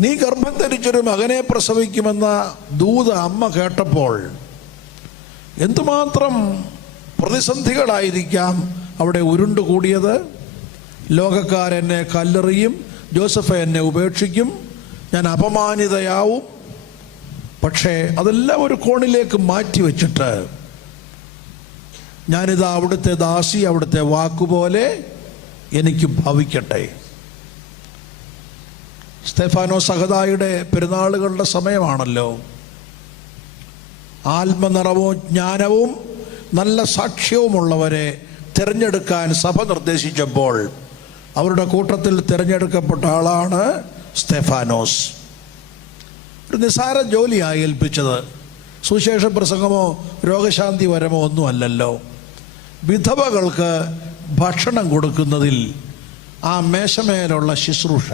നീ ഗർഭം ധരിച്ചൊരു മകനെ പ്രസവിക്കുമെന്ന ദൂത് അമ്മ കേട്ടപ്പോൾ എന്തുമാത്രം പ്രതിസന്ധികളായിരിക്കാം അവിടെ ഉരുണ്ടുകൂടിയത്. ലോകക്കാരെന്നെ കല്ലെറിയും, ജോസഫ് എന്നെ ഉപേക്ഷിക്കും, ഞാൻ അപമാനിതയാവും. പക്ഷേ അതെല്ലാം ഒരു കോണിലേക്ക് മാറ്റി വച്ചിട്ട് ഞാനിതാ അവിടുത്തെ ദാസി, അവിടുത്തെ വാക്കുപോലെ എനിക്ക് ഭവിക്കട്ടെ. സ്തെഫാനോസ് അഗതായുടെ പെരുന്നാളുകളുടെ സമയമാണല്ലോ. ആത്മനിറവും ജ്ഞാനവും നല്ല സാക്ഷ്യവുമുള്ളവരെ തിരഞ്ഞെടുക്കാൻ സഭ നിർദ്ദേശിച്ചപ്പോൾ അവരുടെ കൂട്ടത്തിൽ തിരഞ്ഞെടുക്കപ്പെട്ട ആളാണ് സ്തെഫാനോസ്. ഒരു നിസ്സാര ജോലിയായി ഏൽപ്പിച്ചത്. സുവിശേഷ പ്രസംഗമോ രോഗശാന്തി വരമോ ഒന്നുമല്ലല്ലോ. വിധവകൾക്ക് ഭക്ഷണം കൊടുക്കുന്നതിൽ ആ മേശമേലുള്ള ശുശ്രൂഷ.